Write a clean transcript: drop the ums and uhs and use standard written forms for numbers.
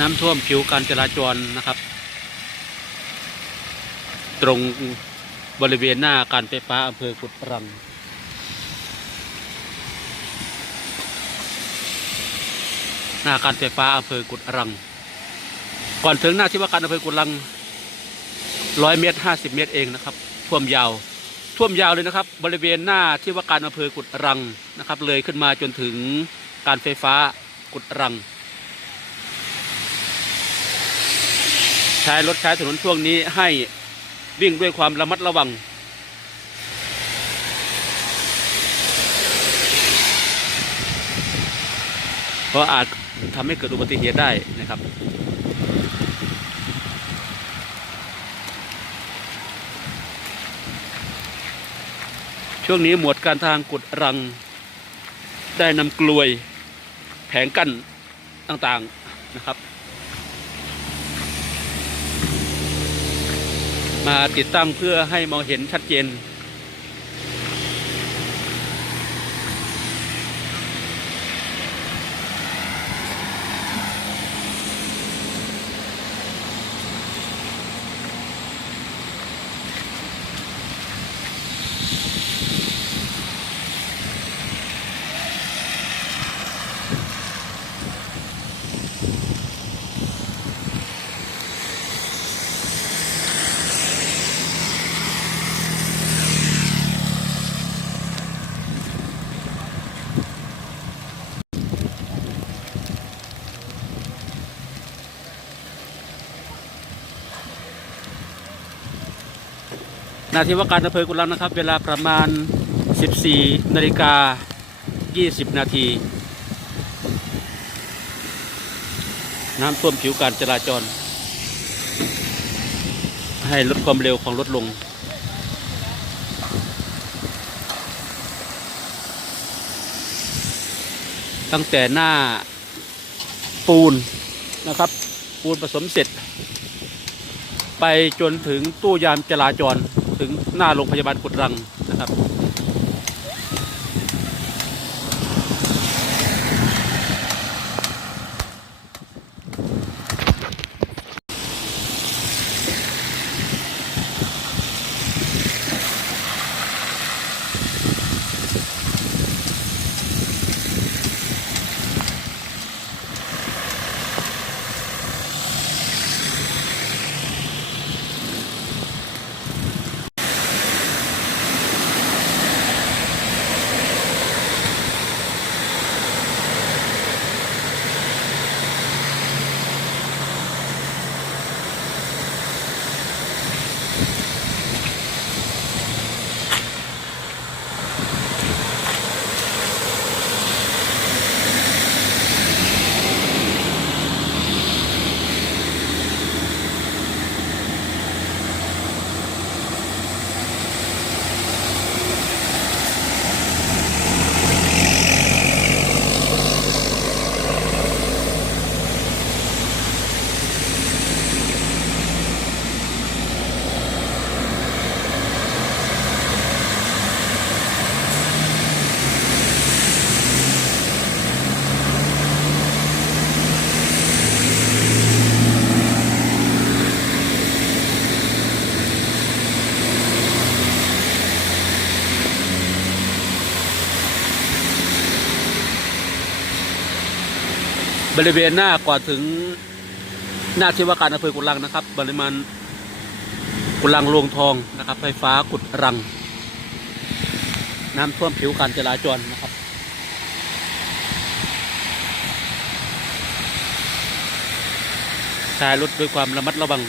น้ำท่วมผิวการจราจรนะครับตรงบริเวณหน้าการไฟฟ้าอำเภอกุดรังหน้าการไฟฟ้าอำเภอกุดรังก่อนถึงหน้าที่ว่าการอำเภอกุดรัง100 เมตร50 เมตรเองนะครับท่วมยาวเลยนะครับบริเวณหน้าที่ว่าการอำเภอกุดรังนะครับเลยขึ้นมาจนถึงการไฟฟ้ากุดรังใช้รถใช้ถนนช่วงนี้ให้วิ่งด้วยความระมัดระวังเพราะอาจทำให้เกิดอุบัติเหตุได้นะครับช่วงนี้หมวดการทางกุดรังได้นำกลวยแผงกั้นต่างๆนะครับมาติดตั้งเพื่อให้มองเห็นชัดเจนนาทีว่าการอำเภอกุดรังนะครับเวลาประมาณ 14:20 นาทีน้ำท่วมผิวการจราจรให้ลดความเร็วของรถลงตั้งแต่หน้าปูนนะครับปูนผสมเสร็จไปจนถึงตู้ยามจราจรถึงหน้าโรงพยาบาลกุดรังนะครับบริเวณหน้าก่อนถึงหน้าที่ว่าการอำเภอกุดรังนะครับบริมาณกุดรังโรงทองนะครับไฟฟ้ากุดรังน้ำท่วมผิวการจราจรนะครับใช้รถด้วยความระมัดระวัง